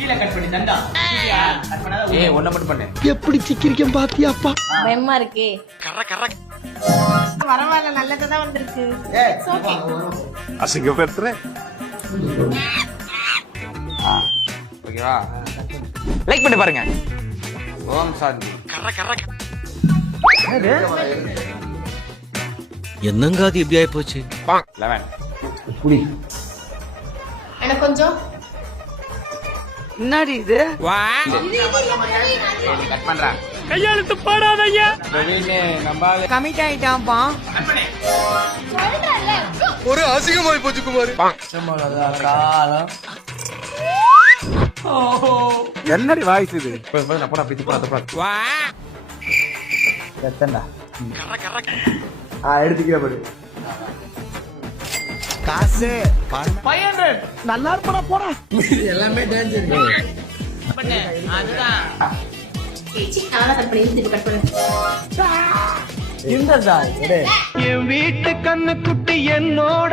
கீழ கட் பண்ணி தந்தா கட் பண்ணாத ஏய் ஒண்ணு மட்டும் பண்ணு. எப்படி சிக்கிரிக்கம் பாத்தியாப்பா? பயமா இருக்கே. பரவாயில்ல, நல்லதான் வந்திருக்கு. அசிங்கப்படுத்துற. ஓகேவா? லைக் பண்ணி பாருங்க. ஓம் சாந்தி. என்னங்க அது இப்படி ஆயி போச்சு? 11. எனக்கு கொஞ்சம் என்னடி இது? கட் பண்றா. கையெழுத்து போடாதய்யா. பிரவீன் நம்பாத. கமிட் ஆயிட்டான்ப்பா. ஒரு அசிங்கமாயி போச்சு குமார். என்னடி வாய்ஸ் இது? நான் போடா பிச்சு போடா போடா. எத்தண்டா எடுத்துக்கிற பாரு. காசு 500 நல்லா இருப்படா போடா. எல்லாமே டேஞ்சர் பண்ணு அதுதான் ஏச்சி நானா கட் பண்ணி திருப்பி கட் பண்ணு. இந்தடா எடே என் வீட்டு கண்ணு குட்டி என்னோட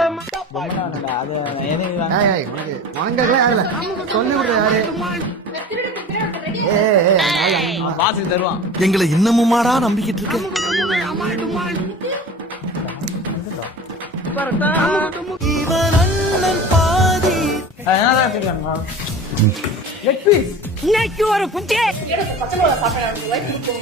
பொம்மனானடா அது எனக்கு ஏய் வாங்கவே ஆகல சொல்லி விடுற யாரு பாஸ் தருவான் எங்களை இன்னமுமாடா நம்பிக்கிட்டு இருக்க? என்னடா கேக்குறாங்க லெக் பீஸ் இன்னைக்கு ஒரு புட்டி. பச்சை மிளகா சாப்பிட வயித்து